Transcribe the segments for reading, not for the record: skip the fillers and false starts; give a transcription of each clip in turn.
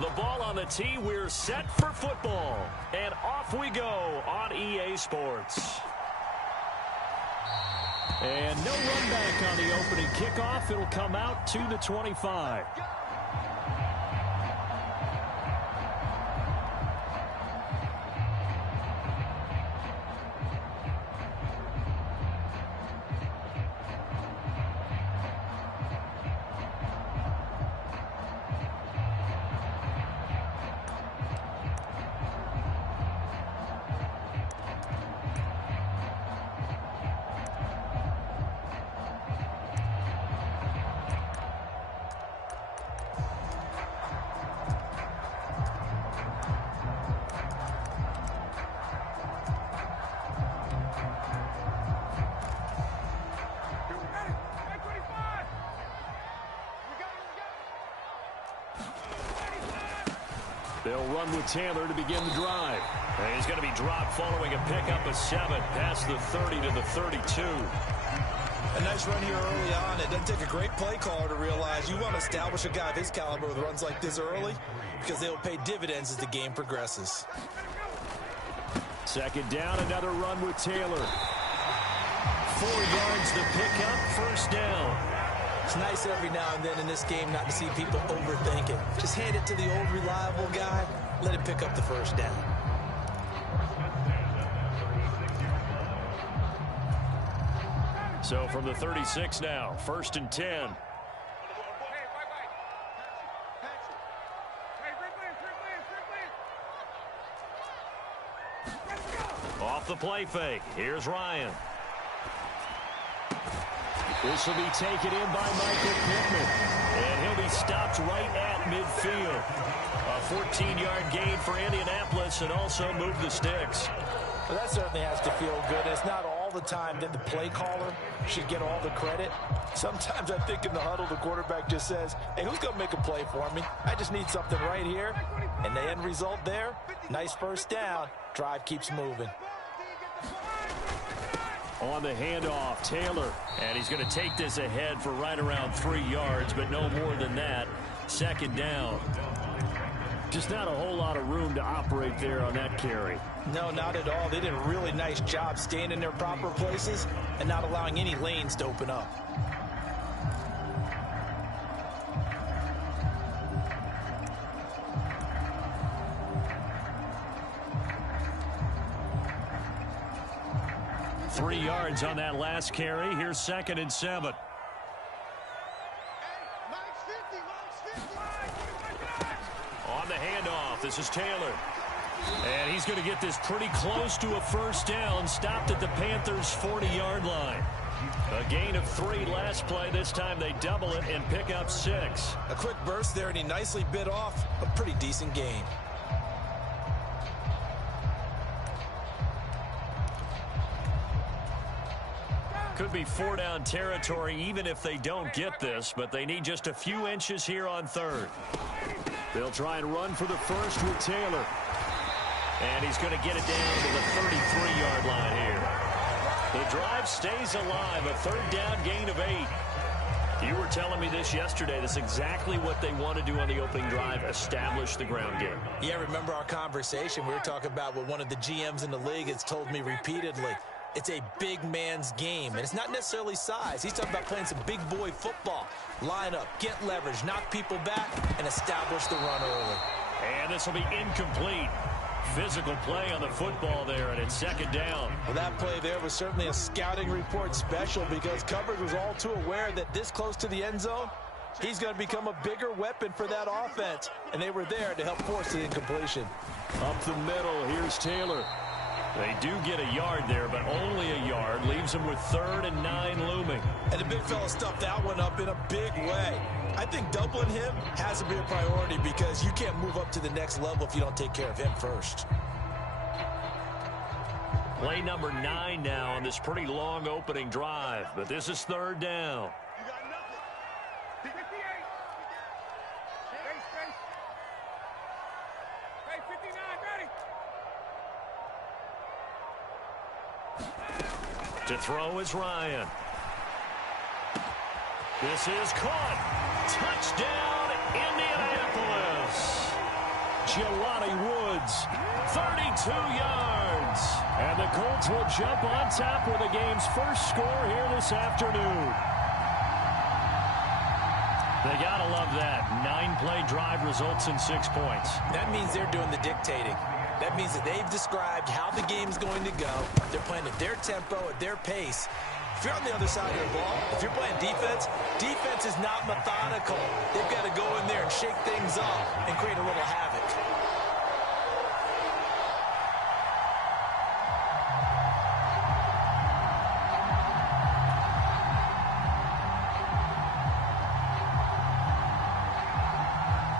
The ball on the tee. We're set for football. And off we go on EA Sports. And no run back on the opening kickoff. It'll come out to the 25. They'll run with Taylor to begin the drive. And he's going to be dropped following a pickup of 7 past the 30 to the 32. A nice run here early on. It doesn't take a great play caller to realize you want to establish a guy of his caliber with runs like this early because they will pay dividends as the game progresses. Second down, another run with Taylor. 4 yards the pickup, first down. It's nice every now and then in this game not to see people overthink it. Just hand it to the old reliable guy. Let him pick up the first down. So from the 36 now, 1st and 10. Off the play fake. Here's Ryan. This will be taken in by Michael Pittman. And he'll be stopped right at midfield. A 14-yard gain for Indianapolis and also move the sticks. Well, that certainly has to feel good. It's not all the time that the play caller should get all the credit. Sometimes I think in the huddle the quarterback just says, hey, who's going to make a play for me? I just need something right here. And the end result there, nice first down. Drive keeps moving. On the handoff, Taylor. And he's going to take this ahead for right around 3 yards, but no more than that. Second down. Just not a whole lot of room to operate there on that carry. No, not at all. They did a really nice job staying in their proper places and not allowing any lanes to open up. Three yards on that last carry. Here's 2nd and 7. On the handoff, this is Taylor. And he's going to get this pretty close to a first down. Stopped at the Panthers' 40-yard line. A gain of 3 last play. This time they double it and pick up 6. A quick burst there, and he nicely bit off a pretty decent gain. Could be 4-down territory even if they don't get this, but they need just a few inches here on 3rd. They'll try and run for the first with Taylor. And he's going to get it down to the 33-yard line here. The drive stays alive, a 3rd down gain of 8. You were telling me this yesterday. That's exactly what they want to do on the opening drive, establish the ground game. Yeah, remember our conversation. We were talking about what one of the GMs in the league has told me repeatedly. It's a big man's game, and it's not necessarily size. He's talking about playing some big boy football. Line up, get leverage, knock people back, and establish the run early. And this will be incomplete. Physical play on the football there, and it's 2nd down. Well, that play there was certainly a scouting report special because coverage was all too aware that this close to the end zone, he's going to become a bigger weapon for that offense, and they were there to help force the incompletion. Up the middle, here's Taylor. They do get a yard there, but only a yard. Leaves them with 3rd and 9 looming. And the big fella stuffed that one up in a big way. I think doubling him has to be a priority because you can't move up to the next level if you don't take care of him first. Play number 9 now on this pretty long opening drive, but this is 3rd down. To throw is Ryan. This is caught. Touchdown, Indianapolis. Jelani Woods. 32 yards. And the Colts will jump on top with the game's first score here this afternoon. They got to love that. 9-play drive results in 6 points. That means they're doing the dictating. That means that they've described how the game's going to go. They're playing at their tempo, at their pace. If you're on the other side of the ball, if you're playing defense, defense is not methodical. They've got to go in there and shake things up and create a little havoc.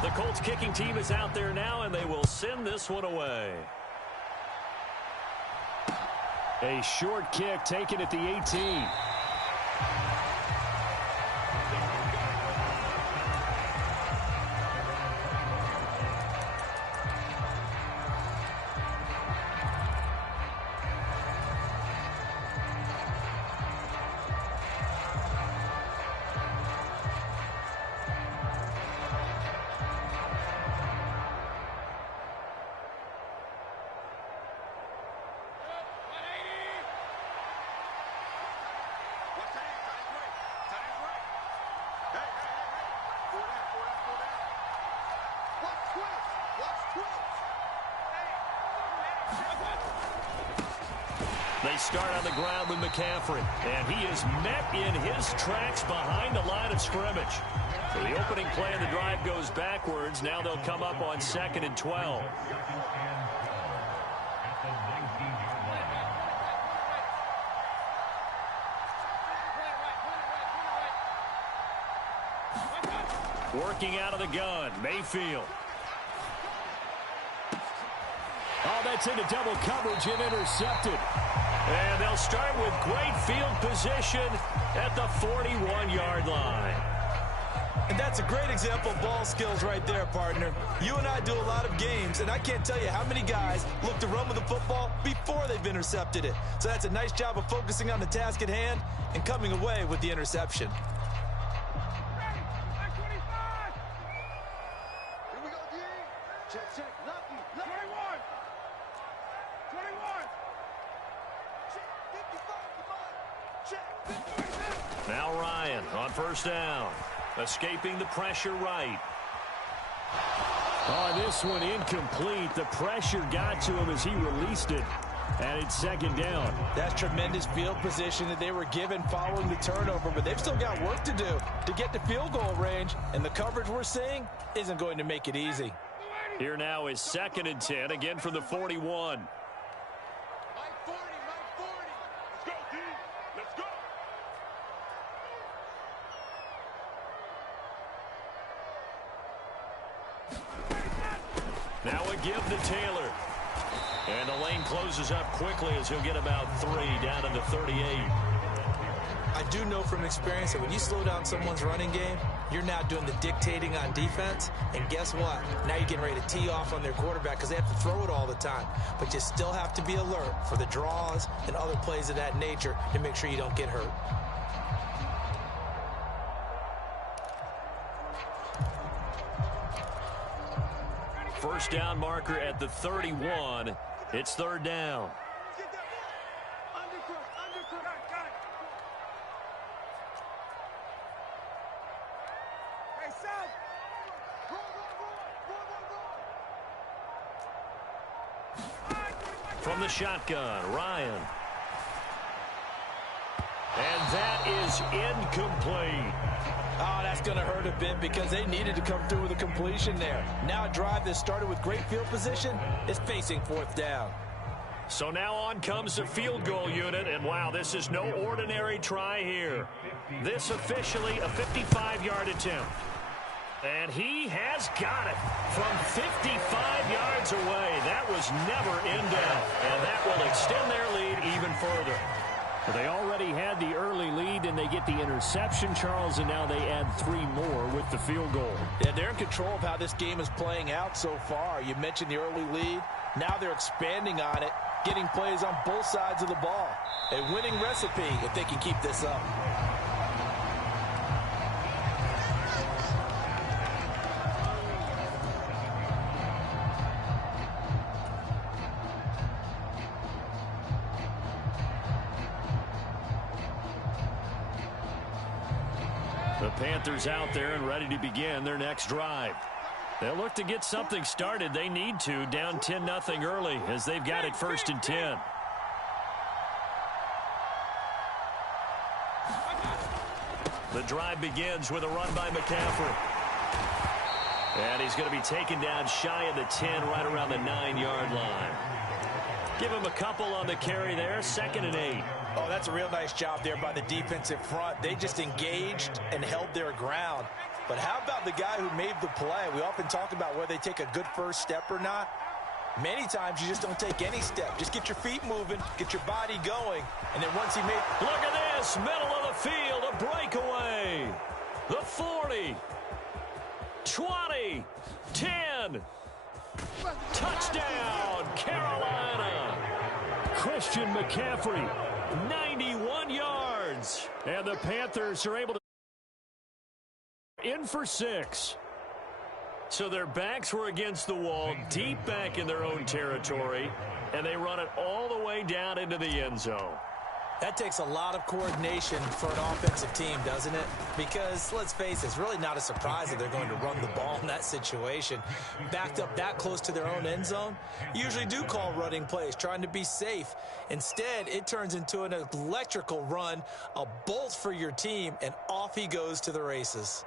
The Colts kicking team is out there now, and they will send this one away. A short kick taken at the 18. They start on the ground with McCaffrey, and he is met in his tracks behind the line of scrimmage. So the opening play of the drive goes backwards. Now they'll come up on 2nd and 12. Working out of the gun, Mayfield. Oh, that's into double coverage and intercepted. And they'll start with great field position at the 41-yard line. And that's a great example of ball skills right there, partner. You and I do a lot of games, and I can't tell you how many guys look to run with the football before they've intercepted it. So that's a nice job of focusing on the task at hand and coming away with the interception. Now Ryan on first down. Escaping the pressure right. Oh, this one incomplete. The pressure got to him as he released it. And it's 2nd down. That's tremendous field position that they were given following the turnover, but they've still got work to do to get to field goal range, and the coverage we're seeing isn't going to make it easy. Here now is 2nd and 10, again from the 41. Now a give to Taylor. And the lane closes up quickly as he'll get about 3 down to the 38. I do know from experience that when you slow down someone's running game, you're now doing the dictating on defense. And guess what? Now you're getting ready to tee off on their quarterback because they have to throw it all the time. But you still have to be alert for the draws and other plays of that nature to make sure you don't get hurt. First down marker at the 31. It's 3rd down. From the shotgun, Ryan. And that is incomplete. Oh, that's going to hurt a bit because they needed to come through with a completion there. Now a drive that started with great field position is facing 4th down. So now on comes the field goal unit, and wow, this is no ordinary try here. This officially a 55-yard attempt. And he has got it from 55 yards away. That was never in doubt, and that will extend their lead even further. They already had the early lead, and they get the interception, Charles, and now they add 3 more with the field goal. Yeah, they're in control of how this game is playing out so far. You mentioned the early lead. Now they're expanding on it, getting plays on both sides of the ball. A winning recipe if they can keep this up. The Panthers out there and ready to begin their next drive. They'll look to get something started. They need to, down 10-0 early as they've got it 1st and 10. The drive begins with a run by McCaffrey. And he's going to be taken down shy of the 10, right around the 9-yard line. Give him a couple on the carry there, 2nd and 8. Oh, that's a real nice job there by the defensive front. They just engaged and held their ground. But how about the guy who made the play? We often talk about whether they take a good first step or not. Many times you just don't take any step. Just get your feet moving, get your body going, and then once he made... Look at this, middle of the field, a breakaway. The 40, 20, 10. Touchdown, Carolina. Christian McCaffrey, 91 yards. And the Panthers are able to in for 6. So their backs were against the wall, deep back in their own territory, and they run it all the way down into the end zone. That takes a lot of coordination for an offensive team, doesn't it? Because, let's face it, it's really not a surprise that they're going to run the ball in that situation. Backed up that close to their own end zone, usually do call running plays, trying to be safe. Instead, it turns into an electrical run, a bolt for your team, and off he goes to the races.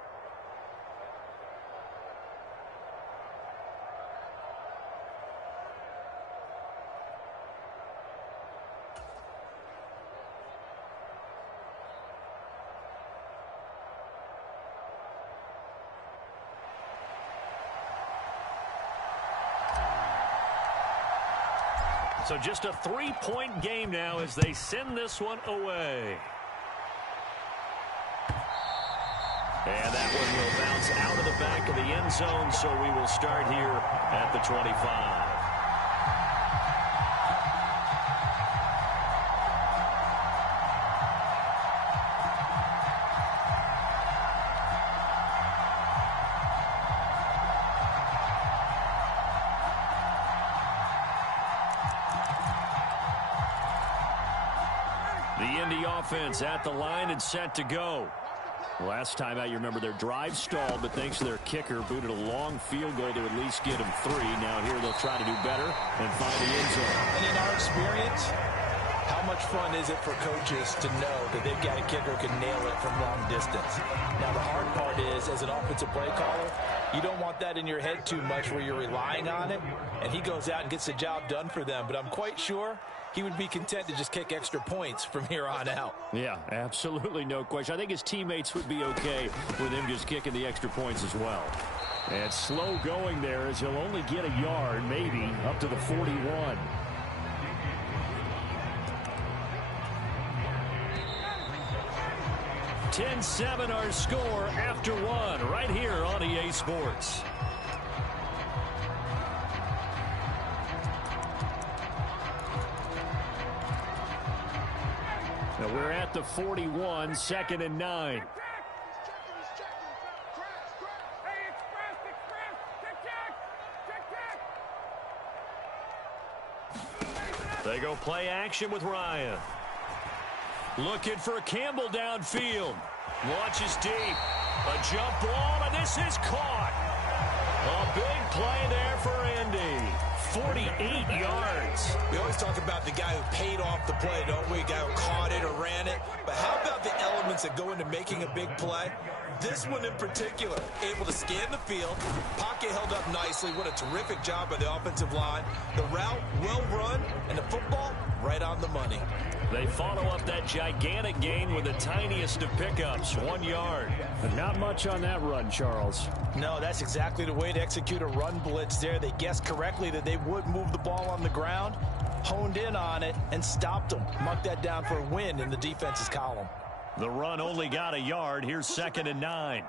So just a 3-point game now as they send this one away. And that one will bounce out of the back of the end zone, so we will start here at the 25. The Indy offense at the line and set to go. Last time out, you remember their drive stalled, but thanks to their kicker, booted a long field goal to at least get them 3. Now here they'll try to do better and find the end zone. And in our experience, how much fun is it for coaches to know that they've got a kicker who can nail it from long distance? Now, the hard part is, as an offensive play caller, you don't want that in your head too much where you're relying on it, and he goes out and gets the job done for them. But I'm quite sure he would be content to just kick extra points from here on out. Yeah, absolutely no question. I think his teammates would be okay with him just kicking the extra points as well. And slow going there as he'll only get a yard, maybe, up to the 41. (10-7) our score after 1 right here on EA Sports. Now we're at the 41, 2nd and 9. They go play action with Ryan. Looking for Campbell downfield. Launches deep. A jump ball, and this is caught. A big play there for Indy. 48 yards. We always talk about the guy who paid off the play, don't we? The guy who caught it or ran it. But how about the elements that go into making a big play? This one in particular, able to scan the field, pocket held up nicely. What a terrific job by the offensive line. The route, well run, and the football, right on the money. They follow up that gigantic gain with the tiniest of pickups, 1 yard. But not much on that run, Charles. No, that's exactly the way to execute a run blitz there. They guessed correctly that they would move the ball on the ground, honed in on it, and stopped them. Marked that down for a win in the defense's column. The run only got a yard. Here's 2nd and 9.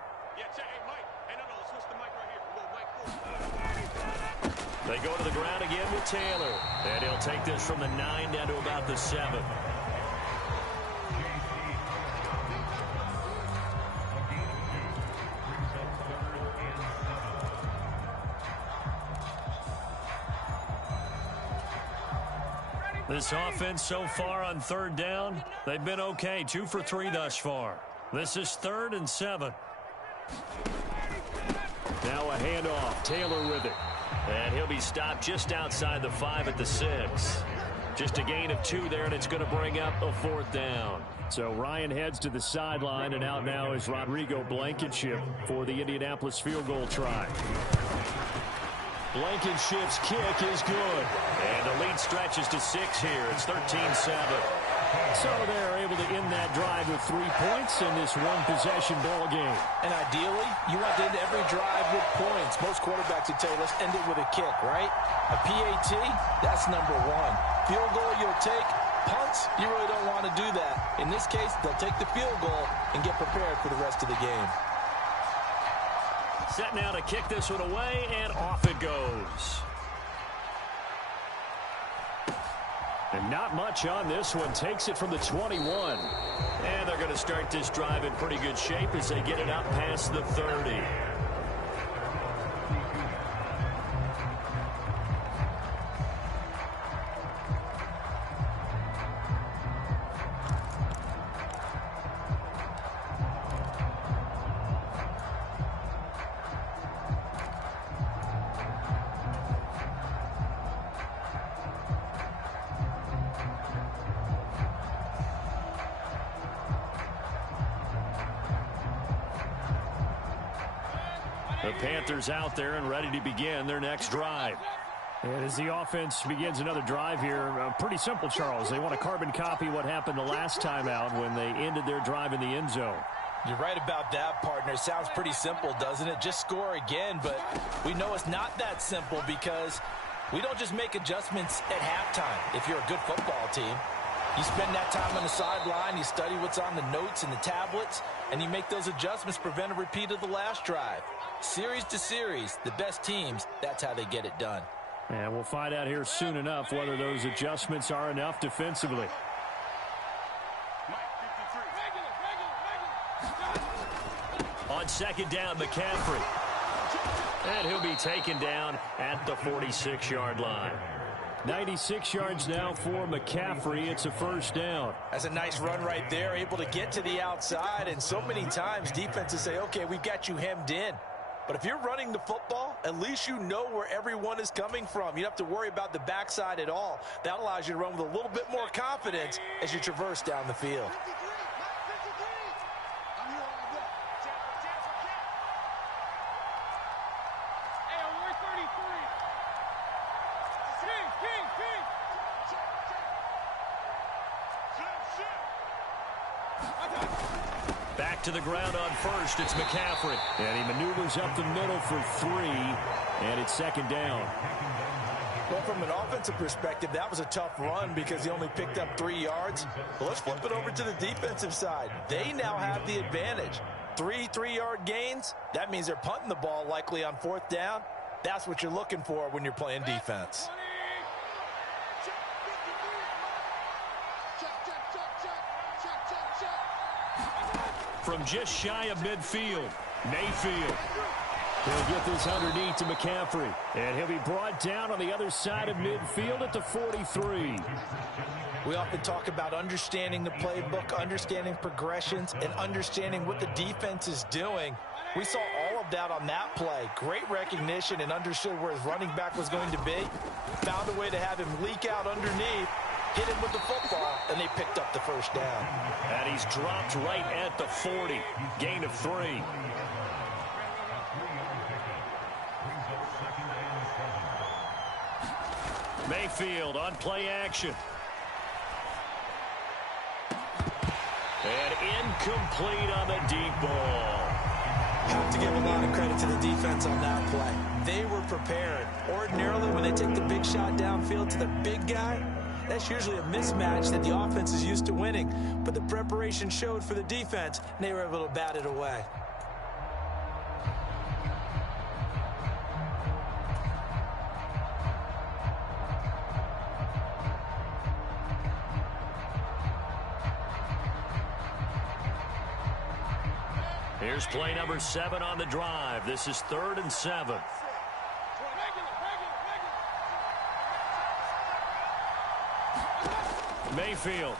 They go to the ground again with Taylor. And he'll take this from the 9 down to about the 7. This offense so far on 3rd down, they've been okay. 2 for 3 thus far. This is 3rd and 7. Now a handoff. Taylor with it. And he'll be stopped just outside the 5 at the 6. Just a gain of 2 there, and it's going to bring up a 4th down. So Ryan heads to the sideline, and out now is Rodrigo Blankenship for the Indianapolis field goal try. Blankenship's kick is good. And the lead stretches to 6 here. It's 13-7. So they're able to end that drive with 3 points in this one-possession ball game. And ideally, you want to end every drive with points. Most quarterbacks would tell you, let's end it with a kick, right? A PAT, that's number 1. Field goal, you'll take. Punts, you really don't want to do that. In this case, they'll take the field goal and get prepared for the rest of the game. Set now to kick this one away, and off it goes. And not much on this one. Takes it from the 21. And they're going to start this drive in pretty good shape as they get it out past the 30. The Panthers out there and ready to begin their next drive. And as the offense begins another drive here, pretty simple, Charles. They want to carbon copy what happened the last time out when they ended their drive in the end zone. You're right about that, partner. Sounds pretty simple, doesn't it? Just score again, but we know it's not that simple because we don't just make adjustments at halftime if you're a good football team. You spend that time on the sideline, you study what's on the notes and the tablets, and you make those adjustments to prevent a repeat of the last drive. Series to series, the best teams, that's how they get it done. And we'll find out here soon enough whether those adjustments are enough defensively. On 2nd down, McCaffrey. And he'll be taken down at the 46-yard line. 96 yards now for McCaffrey. It's a 1st down. That's a nice run right there, able to get to the outside. And so many times defenses say, okay, we've got you hemmed in. But if you're running the football, at least you know where everyone is coming from. You don't have to worry about the backside at all. That allows you to run with a little bit more confidence as you traverse down the field. Back to the ground on 1st. It's McCaffrey. And he maneuvers up the middle for 3. And it's 2nd down. Well, from an offensive perspective, that was a tough run because he only picked up 3 yards. Well, let's flip it over to the defensive side. They now have the advantage. 3 3-yard gains. That means they're punting the ball likely on 4th down. That's what you're looking for when you're playing defense. From just shy of midfield, Mayfield. He'll get this underneath to McCaffrey. And he'll be brought down on the other side of midfield at the 43. We often talk about understanding the playbook, understanding progressions, and understanding what the defense is doing. We saw all of that on that play. Great recognition and understood where his running back was going to be. Found a way to have him leak out underneath, hit him with the football, and they picked up the 1st down. And he's dropped right at the 40. Gain of 3. Mayfield on play action. And incomplete on the deep ball. Have to give a lot of credit to the defense on that play. They were prepared. Ordinarily, when they take the big shot downfield to the big guy, that's usually a mismatch that the offense is used to winning. But the preparation showed for the defense, and they were able to bat it away. Here's play number 7 on the drive. This is 3rd and 7. Mayfield.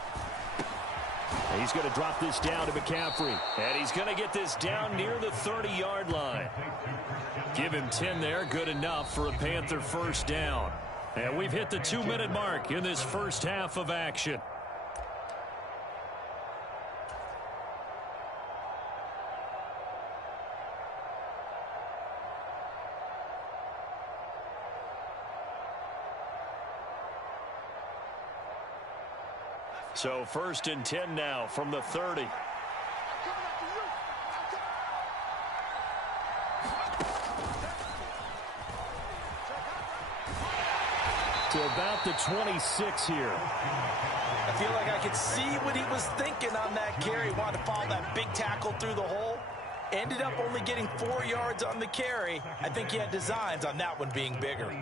He's going to drop this down to McCaffrey. And he's going to get this down near the 30-yard line. Give him 10 there. Good enough for a Panther first down. And we've hit the 2-minute mark in this first half of action. So 1st and 10 now from the 30. To about the 26 here. I feel like I could see what he was thinking on that carry. Wanted to follow that big tackle through the hole. Ended up only getting 4 yards on the carry. I think he had designs on that one being bigger.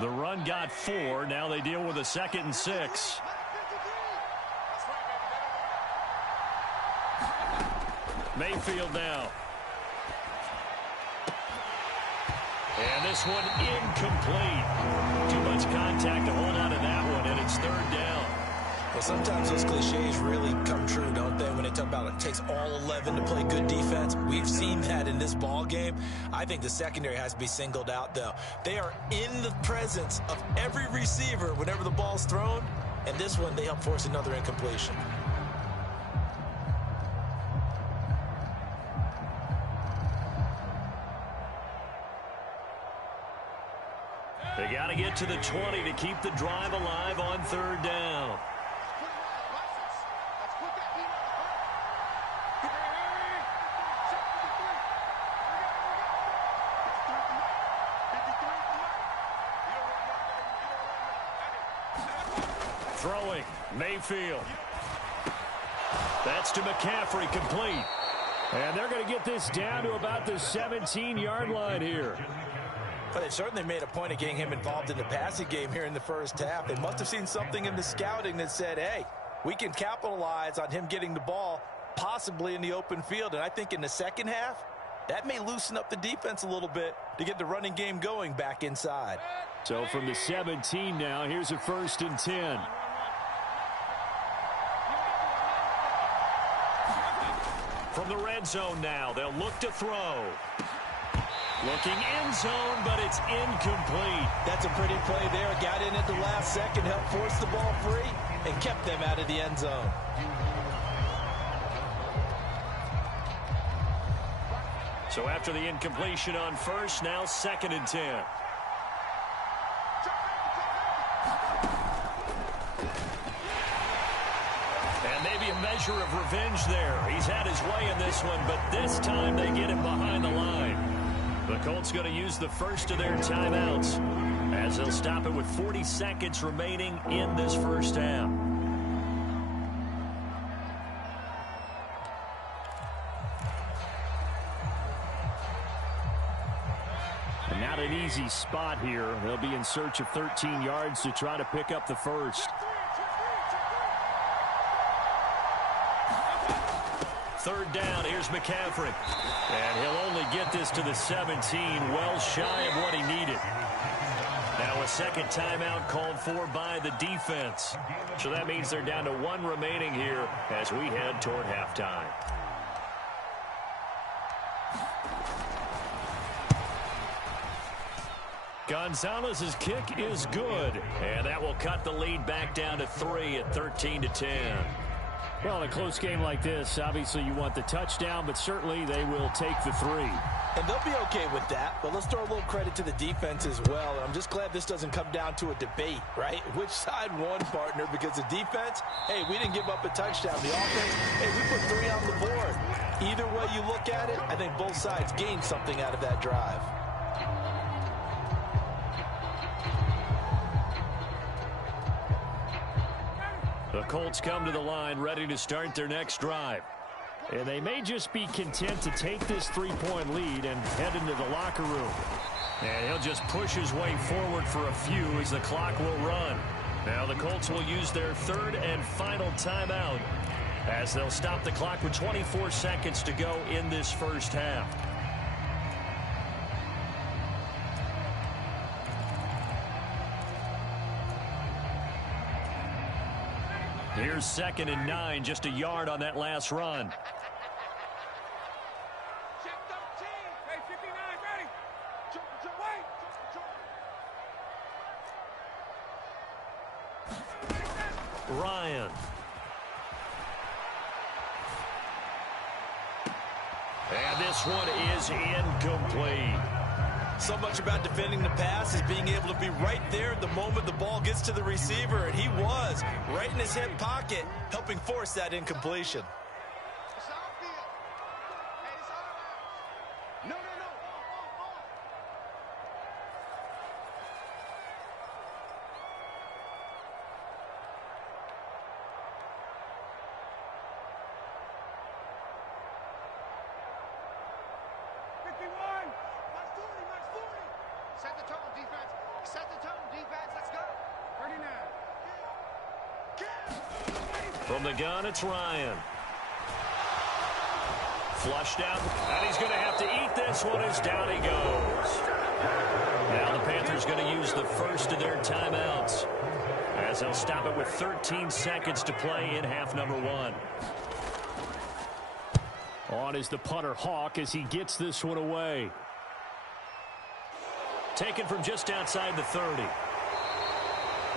The run got 4. Now they deal with a 2nd and 6. Mayfield now. And this one incomplete. Too much contact to hold on to that one, and it's 3rd down. Well, sometimes those cliches really come true, don't they? When they talk about it takes all 11 to play good defense. We've seen that in this ball game. I think the secondary has to be singled out, though. They are in the presence of every receiver whenever the ball's thrown. And this one, they help force another incompletion. They got to get to the 20 to keep the drive alive on 3rd down. Throwing, Mayfield. That's to McCaffrey, complete. And they're going to get this down to about the 17-yard line here. But they certainly made a point of getting him involved in the passing game here in the first half. They must have seen something in the scouting that said, hey, we can capitalize on him getting the ball possibly in the open field. And I think in the second half, that may loosen up the defense a little bit to get the running game going back inside. So from the 17 now, here's a 1st and 10. From the red zone now, they'll look to throw. Looking end zone, but it's incomplete. That's a pretty play there. Got in at the last second, helped force the ball free, and kept them out of the end zone. So after the incompletion on 1st, now 2nd and 10. And maybe a measure of revenge there. He's had his way in this one, but this time they get him behind the line. The Colts going to use the first of their timeouts as they'll stop it with 40 seconds remaining in this first half. And not an easy spot here. They'll be in search of 13 yards to try to pick up the first. 3rd down, here's McCaffrey. And he'll only get this to the 17, well shy of what he needed. Now a 2nd timeout called for by the defense. So that means they're down to 1 remaining here as we head toward halftime. Gonzalez's kick is good. And that will cut the lead back down to 3 at 13-10. Well, in a close game like this, obviously you want the touchdown, but certainly they will take the 3. And they'll be okay with that, but let's throw a little credit to the defense as well. And I'm just glad this doesn't come down to a debate, right? Which side won, partner? Because the defense, hey, we didn't give up a touchdown. The offense, hey, we put 3 on the board. Either way you look at it, I think both sides gained something out of that drive. The Colts come to the line ready to start their next drive. And they may just be content to take this 3-point lead and head into the locker room. And he'll just push his way forward for a few as the clock will run. Now the Colts will use their third and final timeout as they'll stop the clock with 24 seconds to go in this first half. Here's 2nd and 9, just a yard on that last run. Ryan. And this one is incomplete. So much about defending the pass is being able to be right there the moment the ball gets to the receiver, and he was right in his hip pocket, helping force that incompletion. Set the tone, defense. Set the tone, defense. Let's go. 39. From the gun, it's Ryan. Flushed out, and he's going to have to eat this one as down he goes. Now the Panthers going to use the first of their timeouts as they'll stop it with 13 seconds to play in half number 1. On is the punter Hawk as he gets this one away. Taken from just outside the 30.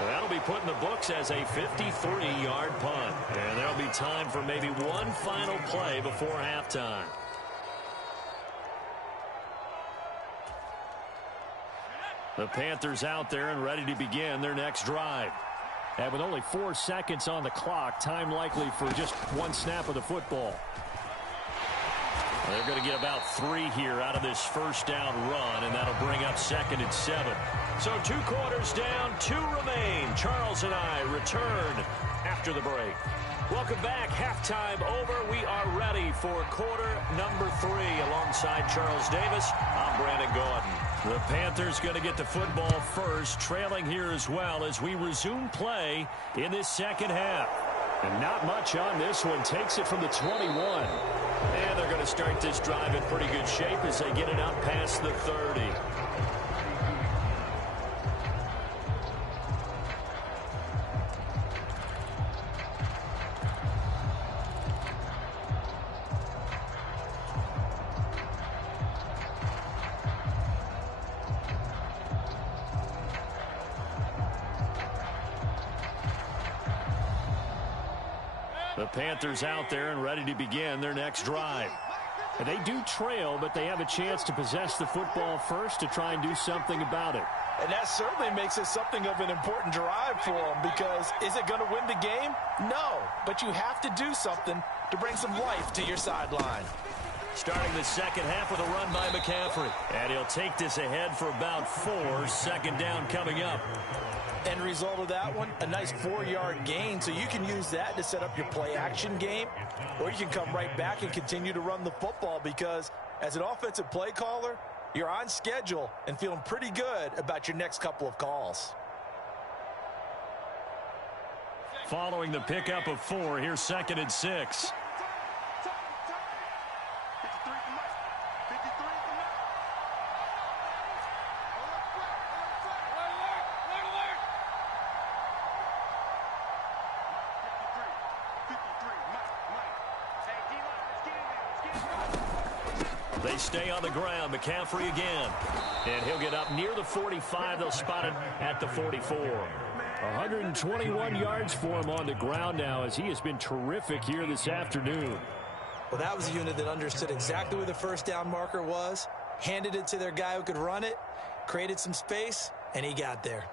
That'll be put in the books as a 53-yard punt. And there'll be time for maybe one final play before halftime. The Panthers out there and ready to begin their next drive. And with only 4 seconds on the clock, time likely for just one snap of the football. They're going to get about 3 here out of this first down run, and that'll bring up 2nd and 7. So 2 quarters down, 2 remain. Charles and I return after the break. Welcome back. Halftime over. We are ready for quarter number 3 alongside Charles Davis. I'm Brandon Gordon. The Panthers going to get the football first, trailing here as well as we resume play in this second half. And not much on this one. Takes it from the 21. And they're going to start this drive in pretty good shape as they get it out past the 30. The Panthers out there and ready to begin their next drive. And they do trail, but they have a chance to possess the football first to try and do something about it. And that certainly makes it something of an important drive for them, because is it going to win the game? No, but you have to do something to bring some life to your sideline. Starting the second half with a run by McCaffrey. And he'll take this ahead for about 4. 2nd down coming up. End result of that one, a nice 4-yard gain, so you can use that to set up your play-action game, or you can come right back and continue to run the football, because as an offensive play caller, you're on schedule and feeling pretty good about your next couple of calls. Following the pickup of 4, here's 2nd and 6. They stay on the ground. McCaffrey again. And he'll get up near the 45. They'll spot it at the 44. 121 yards for him on the ground now, as he has been terrific here this afternoon. Well, that was a unit that understood exactly where the first down marker was, handed it to their guy who could run it, created some space, and he got there.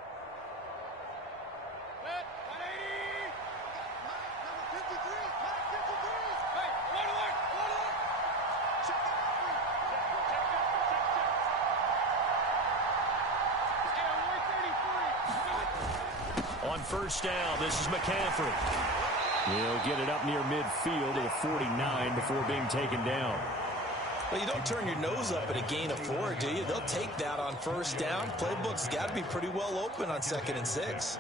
On first down, this is McCaffrey. He'll get it up near midfield to the 49 before being taken down. Well, you don't turn your nose up at a gain of 4, do you? They'll take that on first down. Playbook's got to be pretty well open on 2nd and 6.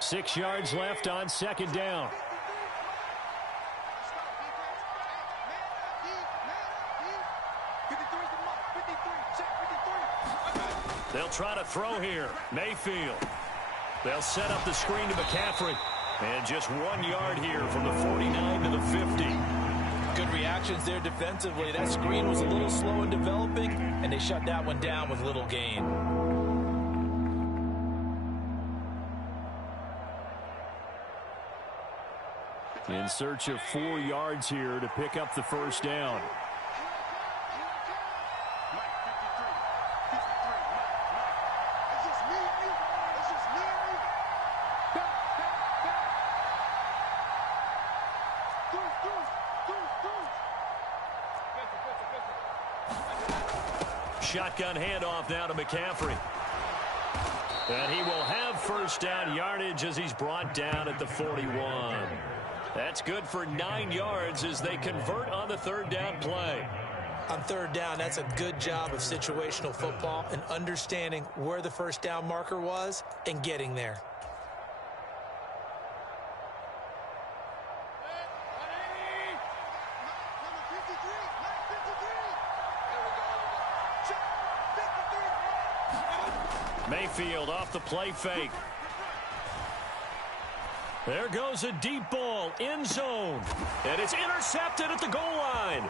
6 yards left on second down. They'll try to throw here. Mayfield. They'll set up the screen to McCaffrey. And just 1 yard here from the 49 to the 50. Good reactions there defensively. That screen was a little slow in developing, and they shut that one down with little gain. In search of 4 yards here to pick up the first down. Shotgun handoff now to McCaffrey. And he will have first down yardage as he's brought down at the 41. That's good for 9 yards as they convert on the third down play. On third down, that's a good job of situational football and understanding where the first down marker was and getting there. Mayfield off the play fake. There goes a deep ball, end zone. And it's intercepted at the goal line.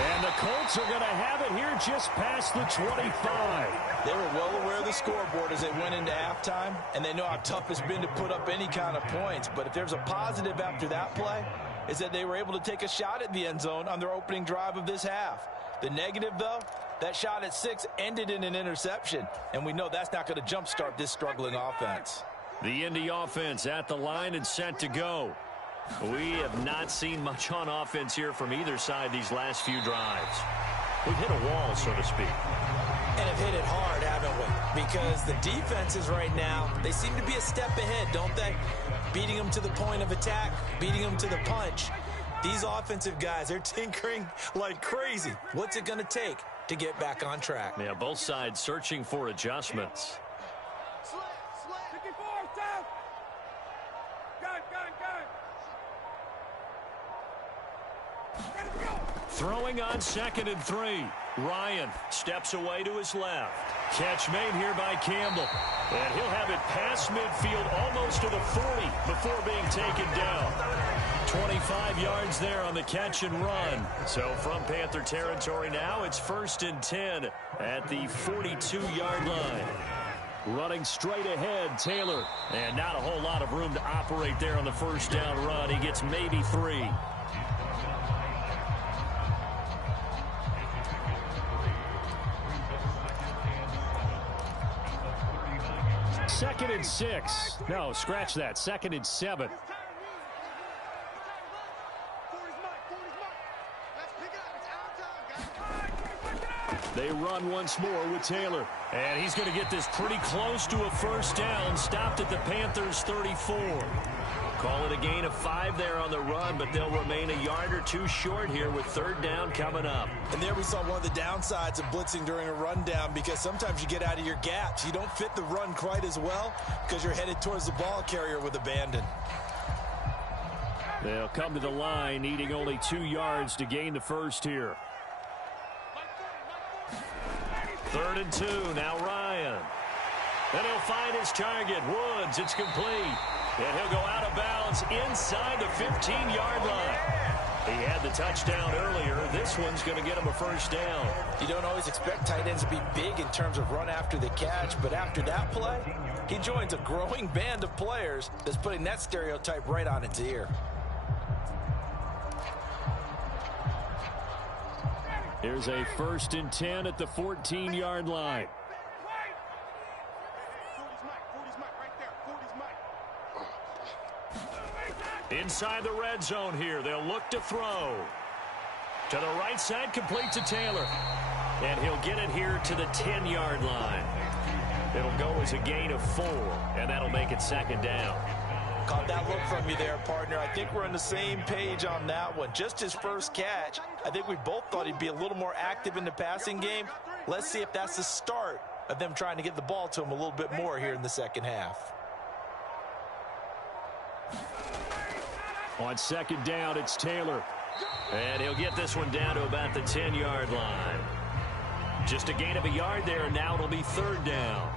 And the Colts are going to have it here just past the 25. They were well aware of the scoreboard as they went into halftime, and they know how tough it's been to put up any kind of points. But if there's a positive after that play, is that they were able to take a shot at the end zone on their opening drive of this half. The negative, though, that shot at 6 ended in an interception, and we know that's not going to jumpstart this struggling offense. The Indy offense at the line and set to go. We have not seen much on offense here from either side these last few drives. We've hit a wall, so to speak. And have hit it hard, haven't we? Because the defenses right now, they seem to be a step ahead, don't they? Beating them to the point of attack, beating them to the punch. These offensive guys, they're tinkering like crazy. What's it going to take to get back on track? Yeah, both sides searching for adjustments. Throwing on 2nd and 3. Ryan steps away to his left. Catch made here by Campbell. And he'll have it past midfield almost to the 40 before being taken down. 25 yards there on the catch and run. So from Panther territory now, it's 1st and 10 at the 42-yard line. Running straight ahead, Taylor. And not a whole lot of room to operate there on the first down run. He gets maybe 3. Second and 6. No, scratch that. 2nd and 7. They run once more with Taylor. And he's going to get this pretty close to a first down. Stopped at the Panthers' 34. Call it a gain of 5 there on the run, but they'll remain a yard or 2 short here with third down coming up. And there we saw one of the downsides of blitzing during a rundown, because sometimes you get out of your gaps. You don't fit the run quite as well because you're headed towards the ball carrier with abandon. They'll come to the line, needing only 2 yards to gain the first here. 3rd and 2, now Ryan. And he'll find his target, Woods. It's complete. And he'll go out of bounds inside the 15-yard line. He had the touchdown earlier. This one's going to get him a first down. You don't always expect tight ends to be big in terms of run after the catch, but after that play, he joins a growing band of players that's putting that stereotype right on its ear. Here's a 1st and 10 at the 14-yard line. Inside the red zone here. They'll look to throw. To the right side, complete to Taylor. And he'll get it here to the 10-yard line. It'll go as a gain of 4, and that'll make it 2nd down. Caught that look from you there, partner. I think we're on the same page on that one. Just his first catch. I think we both thought he'd be a little more active in the passing game. Let's see if that's the start of them trying to get the ball to him a little bit more here in the second half. On second down, it's Taylor. And he'll get this one down to about the 10-yard line. Just a gain of a yard there, and now it'll be third down.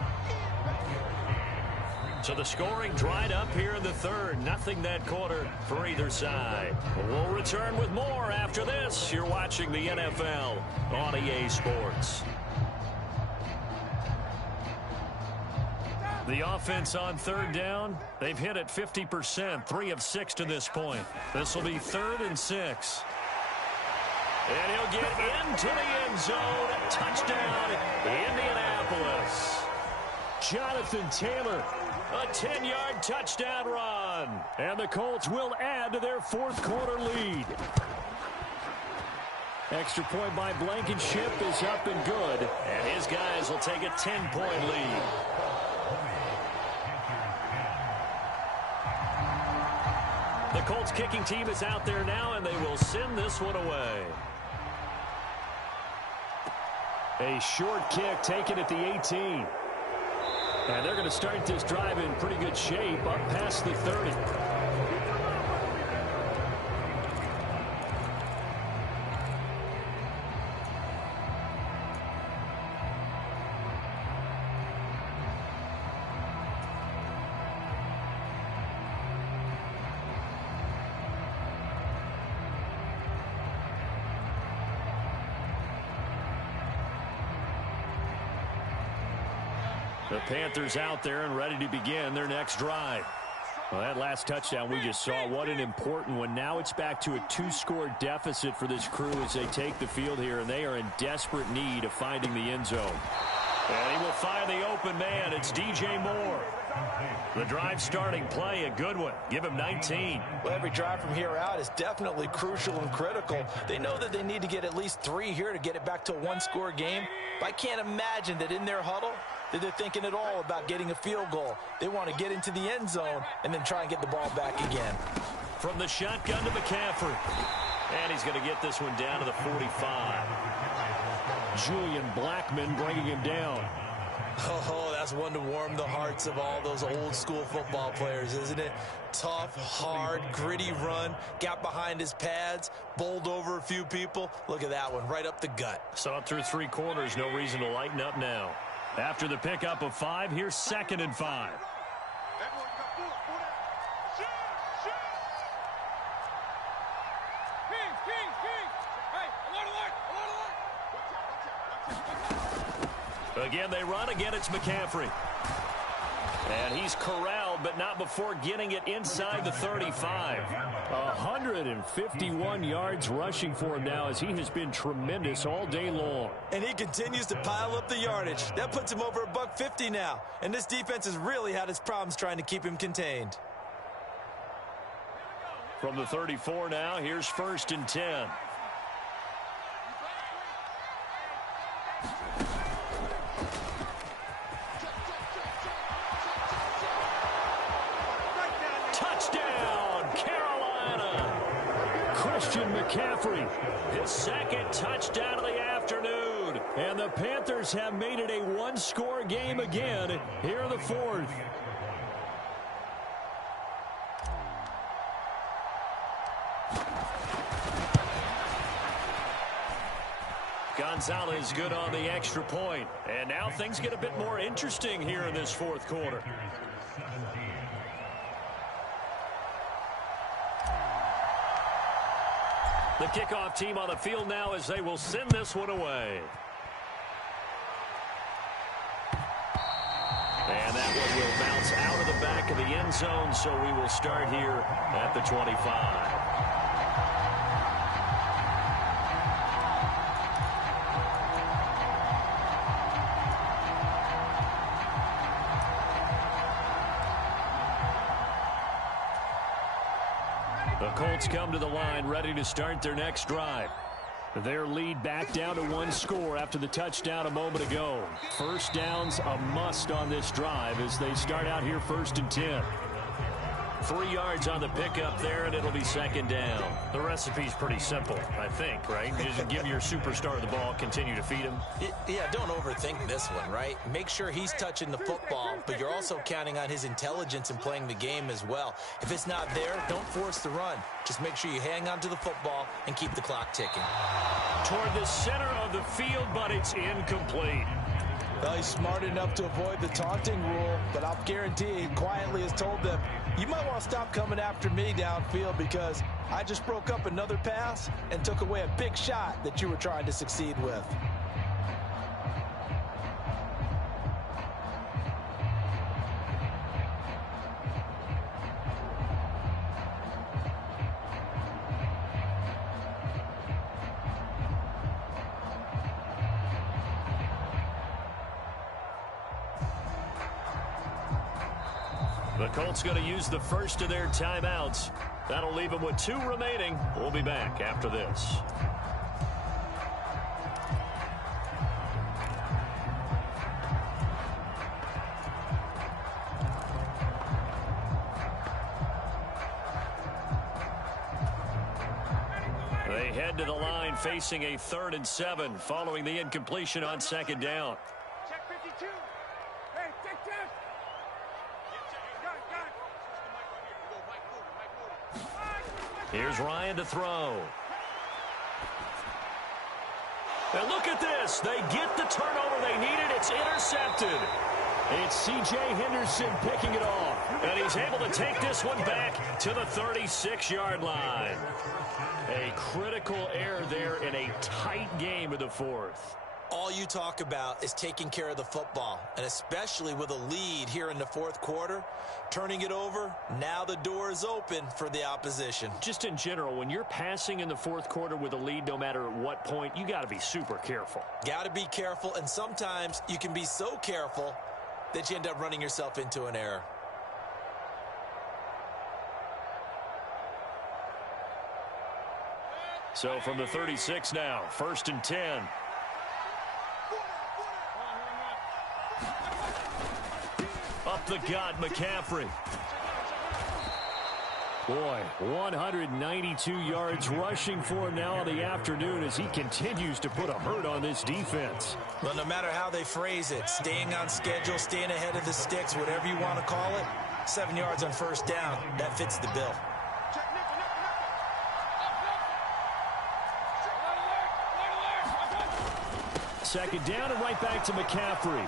So the scoring dried up here in the third. Nothing that quarter for either side. We'll return with more after this. You're watching the NFL on EA Sports. The offense on third down, they've hit it 50%, 3 of 6 to this point. This will be 3rd and 6. And he'll get into the end zone. Touchdown, Indianapolis. Jonathan Taylor, a 10-yard touchdown run. And the Colts will add to their fourth quarter lead. Extra point by Blankenship is up and good. And his guys will take a 10-point lead. The Colts kicking team is out there now, and they will send this one away. A short kick taken at the 18. And they're going to start this drive in pretty good shape up past the 30. The Panthers out there and ready to begin their next drive. Well, that last touchdown we just saw, what an important one. Now it's back to a 2-score deficit for this crew as they take the field here, and they are in desperate need of finding the end zone. And he will find the open man. It's DJ Moore. The drive starting play, a good one. Give him 19. Well, every drive from here out is definitely crucial and critical. They know that they need to get at least 3 here to get it back to a 1-score game. But I can't imagine that in their huddle that they're thinking at all about getting a field goal. They want to get into the end zone and then try and get the ball back again. From the shotgun to McCaffrey. And he's going to get this one down to the 45. Julian Blackmon bringing him down. Oh, that's one to warm the hearts of all those old-school football players, isn't it? Tough, hard, gritty run, got behind his pads, bowled over a few people. Look at that one, right up the gut. Saw it through 3 quarters, no reason to lighten up now. After the pickup of 5, here's 2nd and 5. Again, they run. Again, it's McCaffrey. And he's corralled, but not before getting it inside the 35. 151 yards rushing for him now as he has been tremendous all day long. And he continues to pile up the yardage. That puts him over $150 now. And this defense has really had its problems trying to keep him contained. From the 34 now, here's 1st and 10. McCaffrey, his 2nd touchdown of the afternoon. And the Panthers have made it a 1-score game again here in the 4th. Gonzalez good on the extra point. And now things get a bit more interesting here in this 4th quarter. The kickoff team on the field now as they will send this one away. And that one will bounce out of the back of the end zone, so we will start here at the 25. The Colts come to the line ready to start their next drive. Their lead back down to 1 score after the touchdown a moment ago. First down's a must on this drive as they start out here 1st and 10. 3 yards on the pickup there, and it'll be second down. The recipe's pretty simple, I think, right? Just give your superstar the ball, continue to feed him. Yeah, don't overthink this one, right? Make sure he's touching the football, but you're also counting on his intelligence in playing the game as well. If it's not there, don't force the run. Just make sure you hang on to the football and keep the clock ticking. Toward the center of the field, but it's incomplete. Well, he's smart enough to avoid the taunting rule, but I'll guarantee he quietly has told them, you might want to stop coming after me downfield because I just broke up another pass and took away a big shot that you were trying to succeed with. The Colts going to use the first of their timeouts. That'll leave them with 2 remaining. We'll be back after this. They head to the line facing a 3rd and 7 following the incompletion on second down. Check 52. Hey, check. Here's Ryan to throw. And look at this. They get the turnover they needed. It's intercepted. It's C.J. Henderson picking it off. And he's able to take this one back to the 36-yard line. A critical error there in a tight game in the 4th. All you talk about is taking care of the football, and especially with a lead here in the 4th quarter, turning it over, now the door is open for the opposition. Just in general, when you're passing in the 4th quarter with a lead, no matter at what point, you got to be super careful. Got to be careful, and sometimes you can be so careful that you end up running yourself into an error. So from the 36 now, 1st and 10. Up the gut, McCaffrey. Boy, 192 yards rushing for him now in the afternoon as he continues to put a hurt on this defense. Well, no matter how they phrase it, staying on schedule, staying ahead of the sticks, whatever you want to call it, 7 yards on 1st down, that fits the bill. Second down and right back to McCaffrey.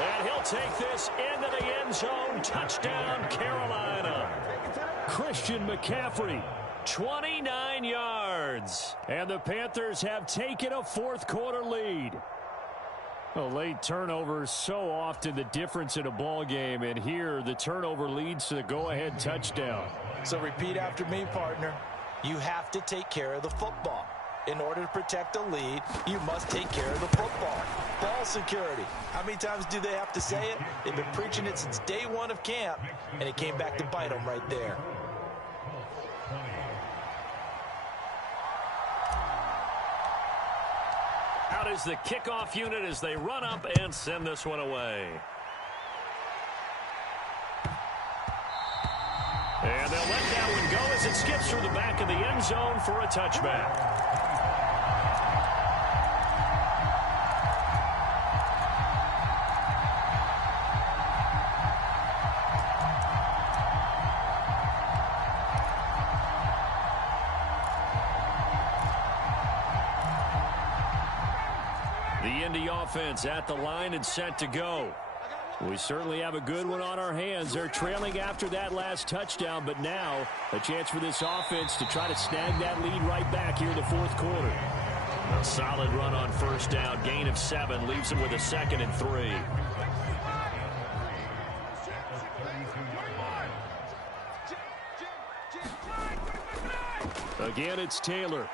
And he'll take this into the end zone. Touchdown, Carolina. Christian McCaffrey, 29 yards. And the Panthers have taken a 4th quarter lead. A late turnover is so often the difference in a ball game, and here the turnover leads to the go-ahead touchdown. So repeat after me, partner. You have to take care of the football. In order to protect a lead, you must take care of the football. Ball security. How many times do they have to say it? They've been preaching it since day 1 of camp, and it came back to bite them right there. Out is the kickoff unit as they run up and send this one away. And they'll let that one go as it skips through the back of the end zone for a touchback. The Indy offense at the line and set to go. We certainly have a good one on our hands. They're trailing after that last touchdown, but now a chance for this offense to try to snag that lead right back here in the 4th quarter. A solid run on 1st down. Gain of 7 leaves them with a 2nd and 3. Again, it's Taylor.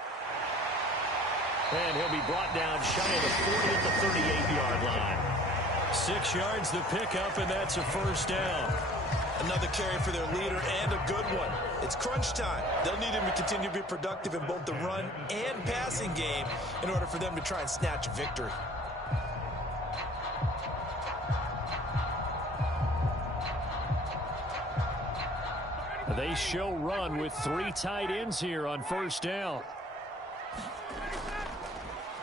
And he'll be brought down shy of the 40 at the 38-yard line. 6 yards the pickup, and that's a 1st down. Another carry for their leader and a good one. It's crunch time. They'll need him to continue to be productive in both the run and passing game in order for them to try and snatch a victory. They show run with 3 tight ends here on first down.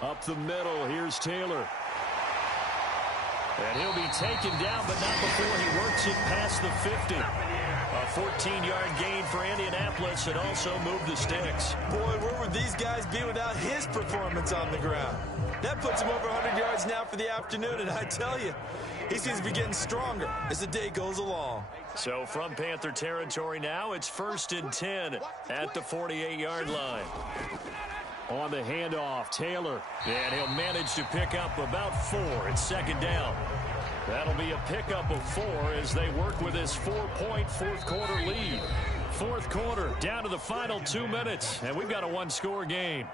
Up the middle, here's Taylor. And he'll be taken down, but not before he works it past the 50. A 14-yard gain for Indianapolis and also moved the sticks. Boy, where would these guys be without his performance on the ground? That puts him over 100 yards now for the afternoon, and I tell you, he seems to be getting stronger as the day goes along. So from Panther territory now, it's 1st and 10 at the 48-yard line. On the handoff, Taylor, and he'll manage to pick up about 4 at 2nd down. That'll be a pickup of 4 as they work with this 4-point fourth-quarter lead. Fourth quarter, down to the final 2 minutes, and we've got a 1-score game.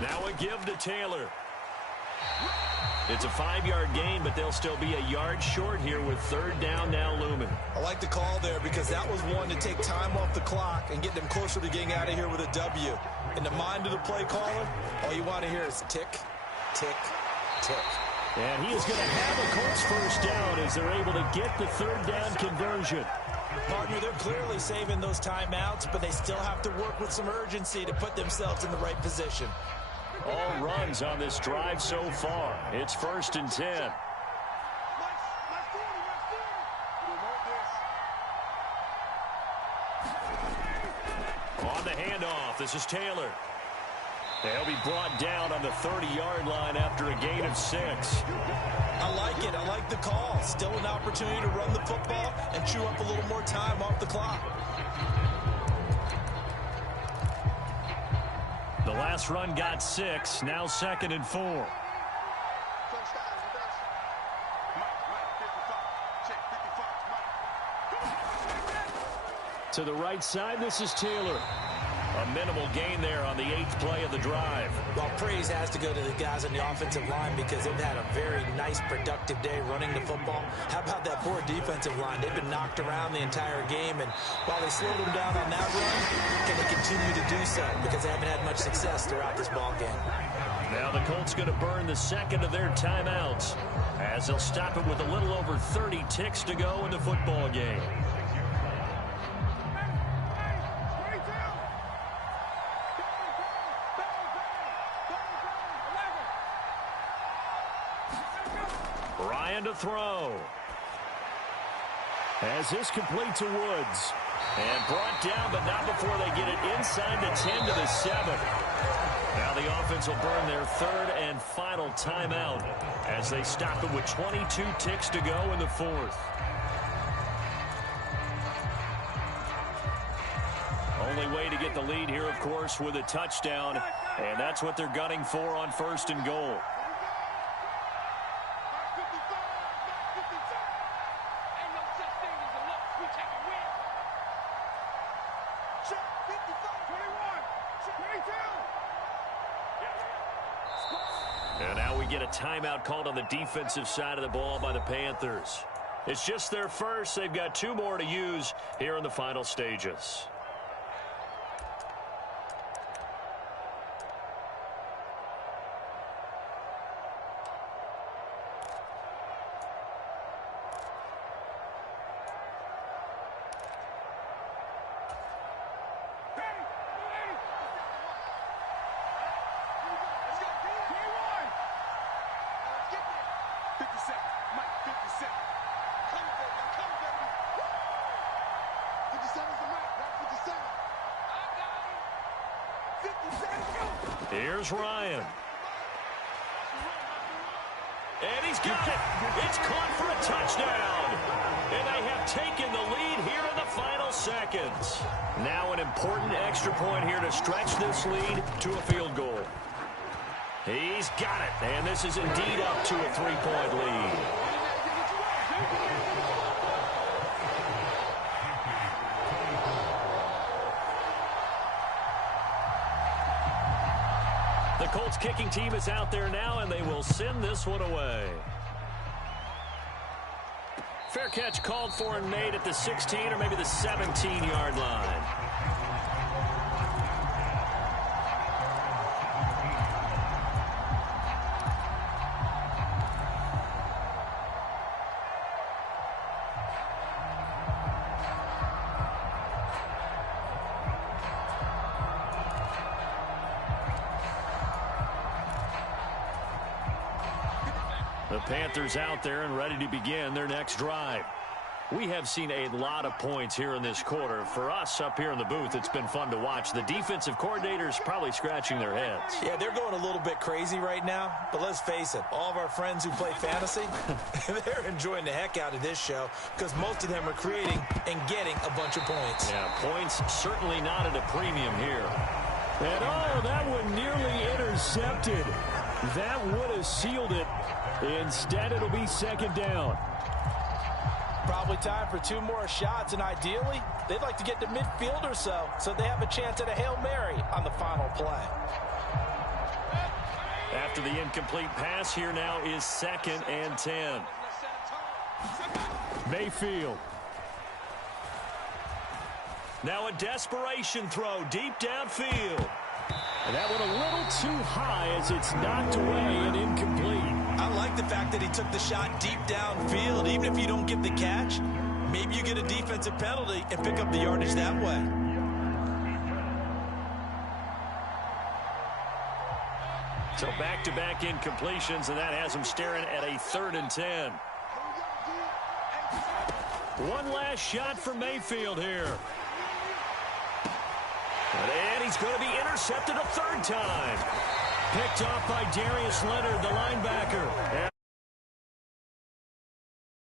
Now a give to Taylor. It's a 5-yard gain, but they'll still be a yard short here with 3rd down now looming. I like the call there because that was one to take time off the clock and get them closer to getting out of here with a W. In the mind of the play caller, all you want to hear is tick, tick, tick. And he is going to have a Colts first down as they're able to get the 3rd down conversion. Partner, they're clearly saving those timeouts, but they still have to work with some urgency to put themselves in the right position. All runs on this drive so far. It's 1st and 10. On the handoff, this is Taylor. They'll be brought down on the 30-yard line after a gain of 6. I like it. I like the call. Still an opportunity to run the football and chew up a little more time off the clock. The last run got 6. Now 2nd and 4. To the right side, this is Taylor. A minimal gain there on the 8th play of the drive. Well, praise has to go to the guys on the offensive line because they've had a very nice, productive day running the football. How about that poor defensive line? They've been knocked around the entire game, and while they slowed them down on that run, can they continue to do so? Because they haven't had much success throughout this ball game. Now the Colts going to burn the 2nd of their timeouts as they'll stop it with a little over 30 ticks to go in the football game. To throw. As this complete to Woods. And brought down, but not before they get it inside the 10 to the 7. Now the offense will burn their 3rd and final timeout as they stop it with 22 ticks to go in the 4th. Only way to get the lead here, of course, with a touchdown. And that's what they're gunning for on 1st and goal. And now we get a timeout called on the defensive side of the ball by the Panthers. It's just their first. They've got 2 more to use here in the final stages. Here's Ryan. And he's got it. It's caught for a touchdown. And they have taken the lead here in the final seconds. Now an important extra point here to stretch this lead to a field goal. He's got it. And this is indeed up to a 3-point lead. The Colts kicking team is out there now, and they will send this one away. Fair catch called for and made at the 16 or maybe the 17-yard line. The Panthers out there and ready to begin their next drive. We have seen a lot of points here in this quarter. For us up here in the booth, it's been fun to watch. The defensive coordinators probably scratching their heads. Yeah, they're going a little bit crazy right now. But let's face it, all of our friends who play fantasy, they're enjoying the heck out of this show because most of them are creating and getting a bunch of points. Yeah, points certainly not at a premium here. And oh, that one nearly intercepted. That would have sealed it. Instead, it'll be second down. Probably time for 2 more shots, and ideally, they'd like to get to midfield or so they have a chance at a Hail Mary on the final play. After the incomplete pass, here now is 2nd and 10. Mayfield. Now a desperation throw deep downfield. And that one a little too high as it's knocked away and incomplete. I like the fact that he took the shot deep downfield. Even if you don't get the catch, maybe you get a defensive penalty and pick up the yardage that way. So back-to-back incompletions, and that has him staring at a 3rd and 10. One last shot for Mayfield here. And he's going to be intercepted a 3rd time. Picked off by Darius Leonard, the linebacker.